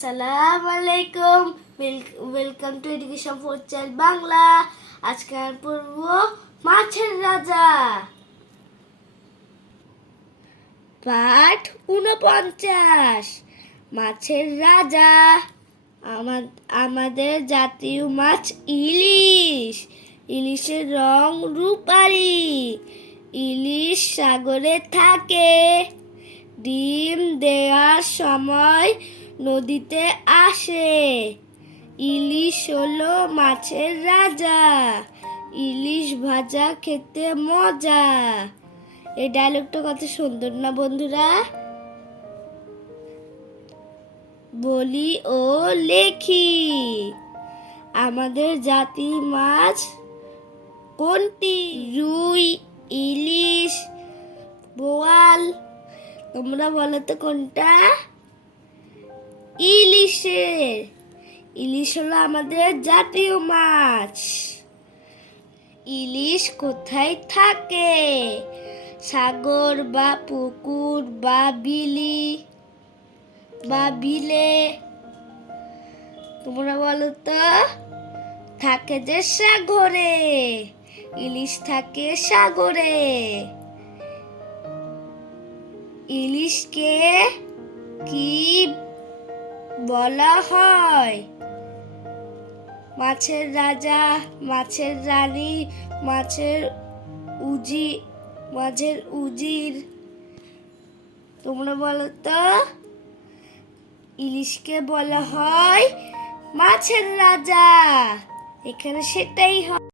সালাম আলাইকুম welcome to education for child Bangla আজকে আমি পড়ব মাছের রাজা। পাঠ উনপঞ্চাশ। মাছের রাজা। আমা- আমাদের জাতীয় মাছ ইলিশ। ইলিশের রং রূপারি ইলিশ সাগরে থাকে। ডিম দেওয়ার সময় নদীতে আসে। ইলিশ হলো মাছের রাজা। ইলিশ ভাজা খেতে মজা। এই ডায়লগটা কত সুন্দর না বন্ধুরা? বলি ও লেখি, আমাদের জাতি মাছ কোনটি? রুই, ইলিশ, বোয়াল, তোমরা বলো তো কোনটা? ইলিশের। ইলিশ হলো আমাদের জাতীয় মাছ। ইলিশ কোথায় থাকে? সাগর বা পুকুর বা বিলি? বা বিলে? তোমরা বলো তো? থাকে যে সাগরে। ইলিশ থাকে সাগরে। ইলিশকে কি বলা হয়, মাছের রাজা, মাছের রানী, মাছের উজি, মাছের উজির। তোমরা বলো তো, ইলিশকে বলা হয় মাছের রাজা। এখানে সেটাই হয়।